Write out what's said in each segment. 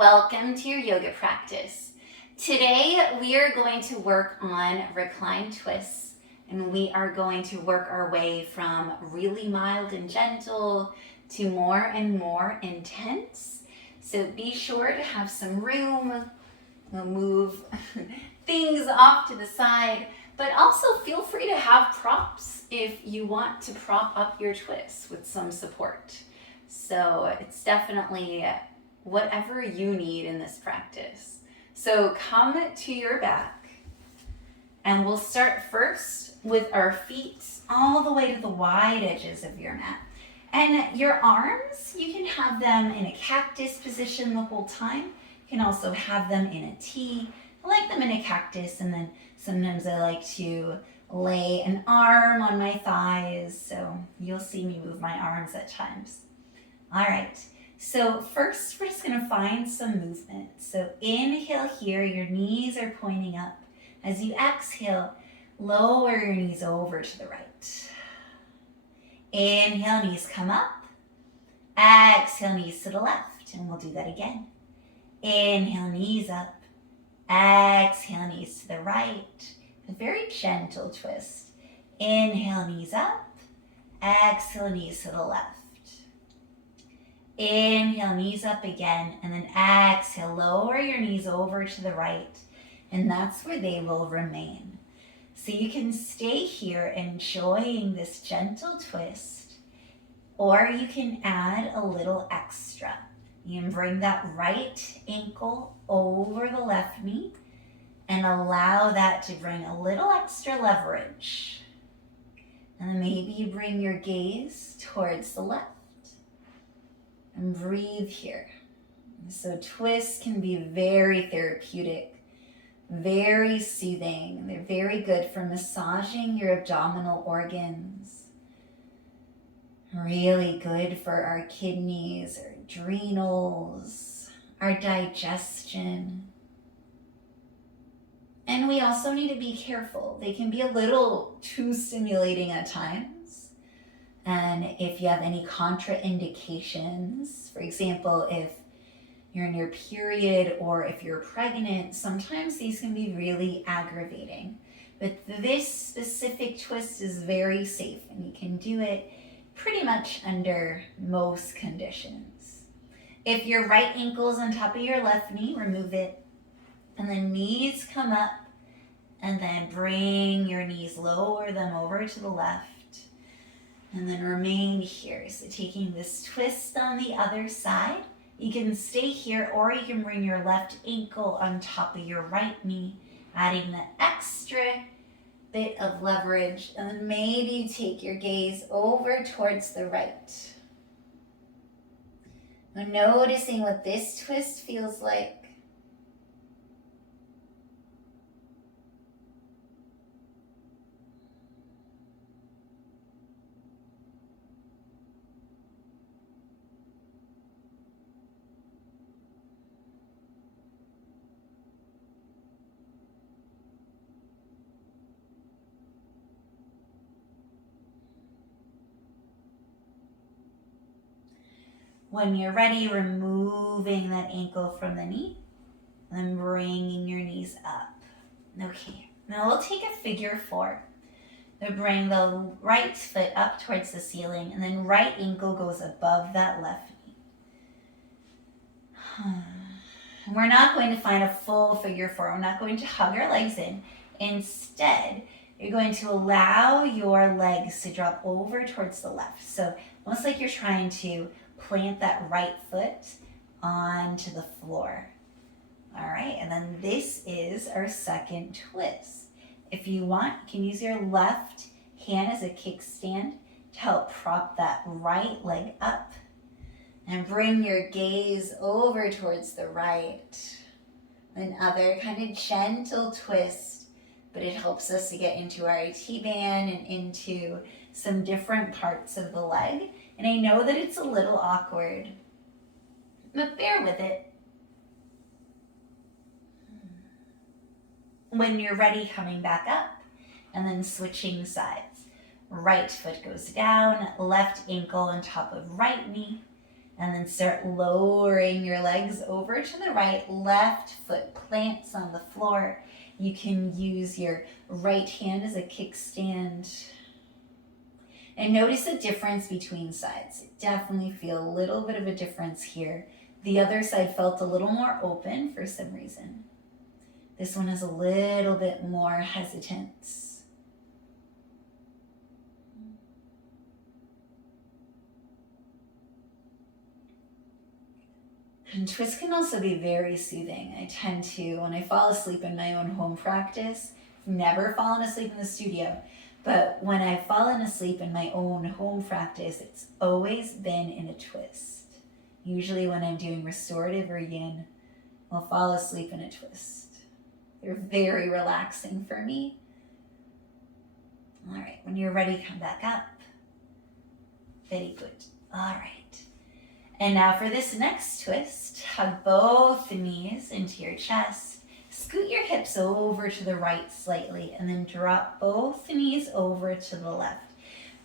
welcome to your yoga practice. Today we are going to work on reclined twists, and we are going to work our way from really mild and gentle to more and more intense. So be sure to have some room. We'll move things off to the side, but also feel free to have props if you want to prop up your twists with some support. So it's definitely whatever you need in this practice. So come to your back, and we'll start first with our feet all the way to the wide edges of your mat. And your arms, you can have them in a cactus position the whole time. You can also have them in a T. I like them in a cactus, and then sometimes I like to lay an arm on my thighs, so you'll see me move my arms at times. All right, so first we're just gonna find some movement. So inhale here, your knees are pointing up. As you exhale, lower your knees over to the right. Inhale, knees come up. Exhale, knees to the left, and we'll do that again. Inhale, knees up. Exhale, knees to the right. A very gentle twist. Inhale, knees up. Exhale, knees to the left. Inhale, knees up again, and then exhale, lower your knees over to the right, and that's where they will remain. So you can stay here enjoying this gentle twist, or you can add a little extra. You can bring that right ankle over the left knee and allow that to bring a little extra leverage. And then maybe you bring your gaze towards the left. And breathe here. So twists can be very therapeutic, very soothing. They're very good for massaging your abdominal organs. Really good for our kidneys, our adrenals, our digestion. And we also need to be careful. They can be a little too stimulating at times. And if you have any contraindications, for example, if you're in your period or if you're pregnant, sometimes these can be really aggravating. But this specific twist is very safe, and you can do it pretty much under most conditions. If your right ankle is on top of your left knee, remove it. And then knees come up, and then bring your knees, lower them over to the left. And then remain here. So taking this twist on the other side, you can stay here, or you can bring your left ankle on top of your right knee, adding that extra bit of leverage. And then maybe you take your gaze over towards the right. Now noticing what this twist feels like. When you're ready, removing that ankle from the knee, and then bringing your knees up. Okay, now we'll take a figure 4. We'll bring the right foot up towards the ceiling, and then right ankle goes above that left knee. And we're not going to find a full figure 4. We're not going to hug our legs in. Instead, you're going to allow your legs to drop over towards the left. So almost like you're trying to plant that right foot onto the floor. All right, and then this is our second twist. If you want, you can use your left hand as a kickstand to help prop that right leg up, and bring your gaze over towards the right. Another kind of gentle twist, but it helps us to get into our IT band and into some different parts of the leg. And I know that it's a little awkward, but bear with it. When you're ready, coming back up and then switching sides. Right foot goes down, left ankle on top of right knee, And then start lowering your legs over to the right. Left foot plants on the floor. You can use your right hand as a kickstand. And notice the difference between sides. Definitely feel a little bit of a difference here. The other side felt a little more open for some reason. This one has a little bit more hesitance. And twist can also be very soothing. I tend to, when I fall asleep in my own home practice, I've never fallen asleep in the studio, but when I've fallen asleep in my own home practice, it's always been in a twist. Usually when I'm doing restorative or yin, I'll fall asleep in a twist. They're very relaxing for me. All right, when you're ready, come back up. Very good. All right. And now for this next twist, hug both knees into your chest. Scoot your hips over to the right slightly and then drop both knees over to the left.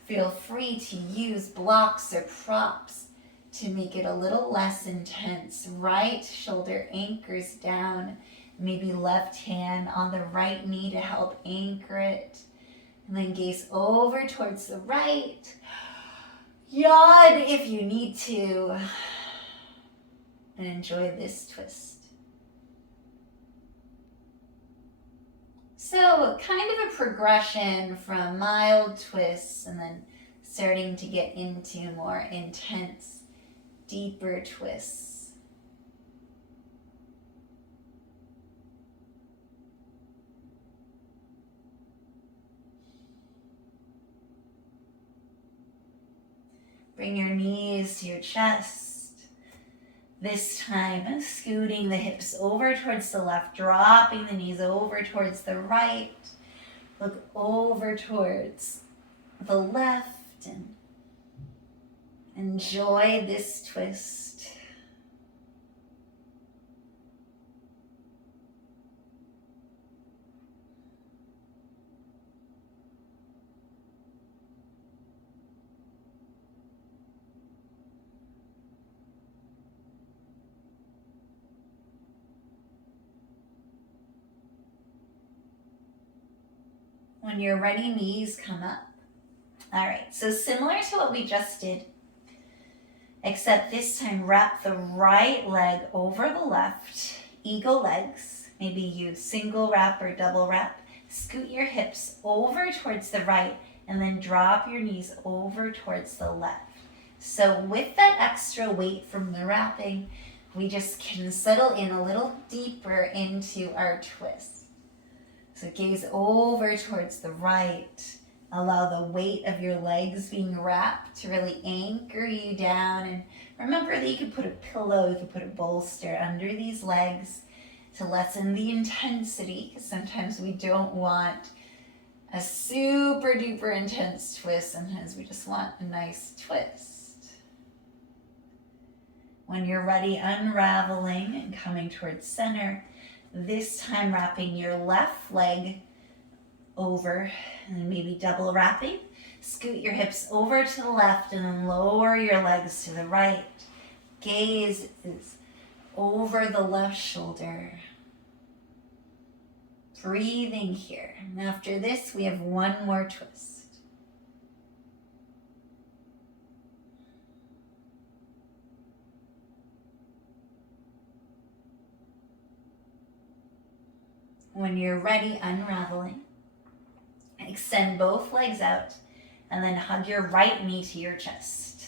Feel free to use blocks or props to make it a little less intense. Right shoulder anchors down. Maybe left hand on the right knee to help anchor it. And then gaze over towards the right. Yawn if you need to. And enjoy this twist. So kind of a progression from mild twists and then starting to get into more intense, deeper twists. Bring your knees to your chest. This time, scooting the hips over towards the left, dropping the knees over towards the right. Look over towards the left and enjoy this twist. When you're ready, knees come up. All right, so similar to what we just did, except this time wrap the right leg over the left, eagle legs. Maybe you single wrap or double wrap. Scoot your hips over towards the right and then drop your knees over towards the left. So with that extra weight from the wrapping, we just can settle in a little deeper into our twist. So gaze over towards the right. Allow the weight of your legs being wrapped to really anchor you down. And remember that you could put a pillow, you could put a bolster under these legs to lessen the intensity, because sometimes we don't want a super duper intense twist. Sometimes we just want a nice twist. When you're ready, unraveling and coming towards center. This time wrapping your left leg over and maybe double wrapping. Scoot your hips over to the left and then lower your legs to the right. Gaze is over the left shoulder. Breathing here. And after this, we have one more twist. When you're ready, unraveling. Extend both legs out and then hug your right knee to your chest.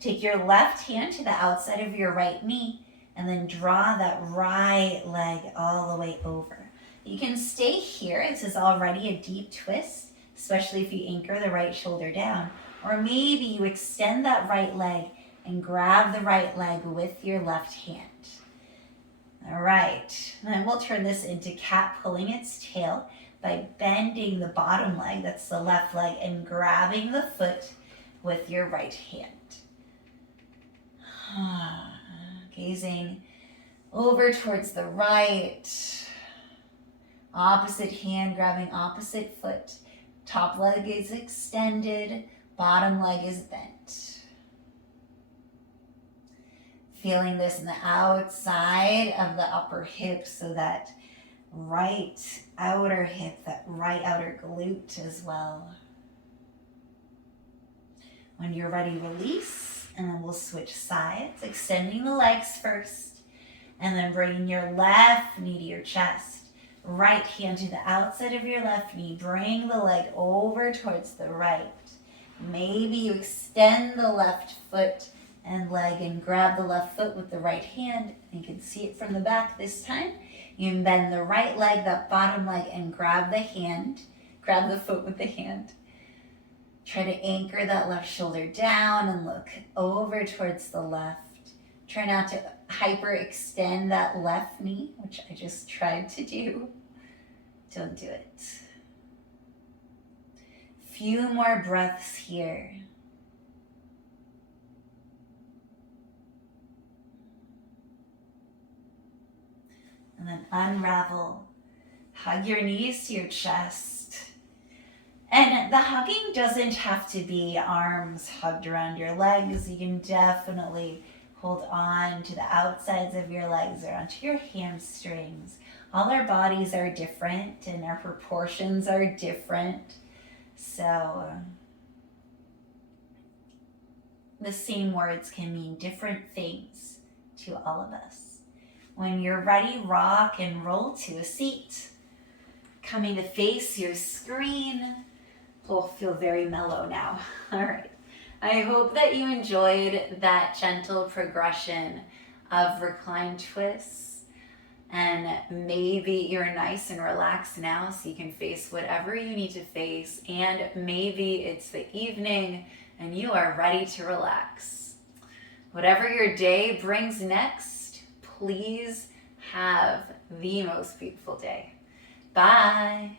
Take your left hand to the outside of your right knee and then draw that right leg all the way over. You can stay here. This is already a deep twist, especially if you anchor the right shoulder down. Or maybe you extend that right leg and grab the right leg with your left hand. All right, and then we'll turn this into cat pulling its tail by bending the bottom leg, that's the left leg, and grabbing the foot with your right hand. Gazing over towards the right, opposite hand grabbing opposite foot, top leg is extended, bottom leg is bent. Feeling this in the outside of the upper hip, so that right outer hip, that right outer glute as well. When you're ready, release, and then we'll switch sides, extending the legs first, and then bringing your left knee to your chest. Right hand to the outside of your left knee. Bring the leg over towards the right. Maybe you extend the left foot and leg and grab the left foot with the right hand. You can see it from the back this time. You can bend the right leg, that bottom leg, and grab the hand. Grab the foot with the hand. Try to anchor that left shoulder down and look over towards the left. Try not to hyperextend that left knee, which I just tried to do. Don't do it. Few more breaths here. And then unravel. Hug your knees to your chest. And the hugging doesn't have to be arms hugged around your legs. You can definitely hold on to the outsides of your legs or onto your hamstrings. All our bodies are different and our proportions are different. So the same words can mean different things to all of us. When you're ready, rock and roll to a seat. Coming to face your screen. We'll feel very mellow now. All right. I hope that you enjoyed that gentle progression of reclined twists. And maybe you're nice and relaxed now so you can face whatever you need to face. And maybe it's the evening and you are ready to relax. Whatever your day brings next, please have the most beautiful day. Bye.